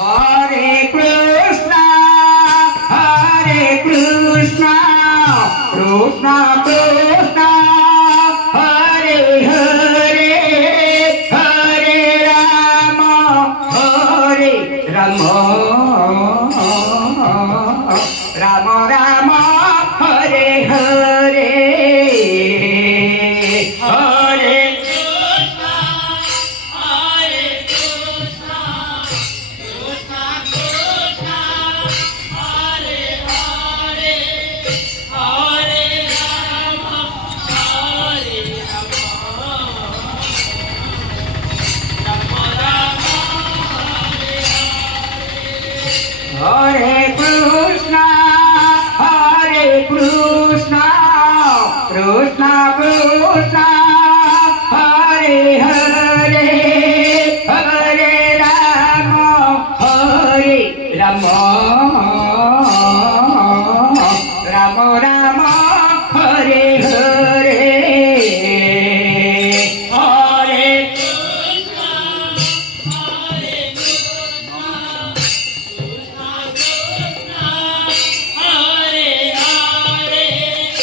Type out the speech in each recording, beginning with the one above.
Hare Krishna, Krishna Krishna, Hare Hare, Hare Rama, Rama Rama, Hare Hare, Hare Hare Krishna, Krishna Krishna, Hare Hare, Hare Rama, Rama Rama, Hare Hare, Hare Krishna, Krishna Krishna, Hare Hare, Hare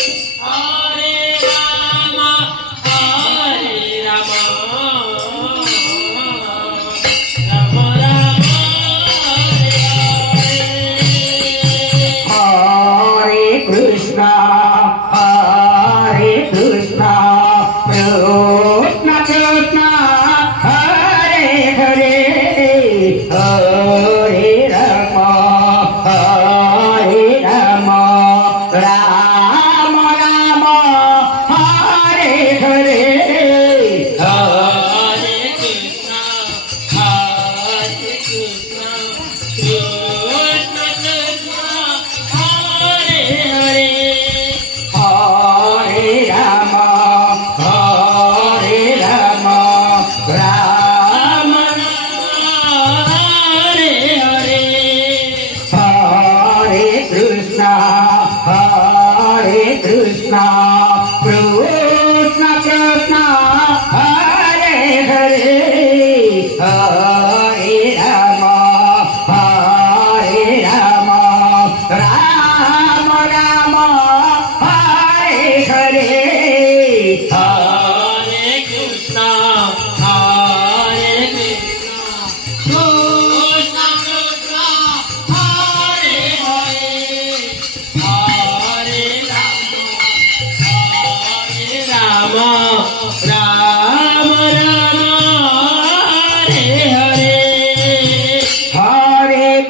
Rama, Rama Rama, Hare Hare, Hare Krishna, Krishna Hare Hare. Hare Rama, Rama Hare Hare. Hare Krishna, Krishna Krishna, Hare Hare, Hare Rama, Rama Rama, Hare Hare, Hare Krishna, Krishna Krishna, Hare Hare, Hare Rama, Rama Rama, Hare Hare. Hare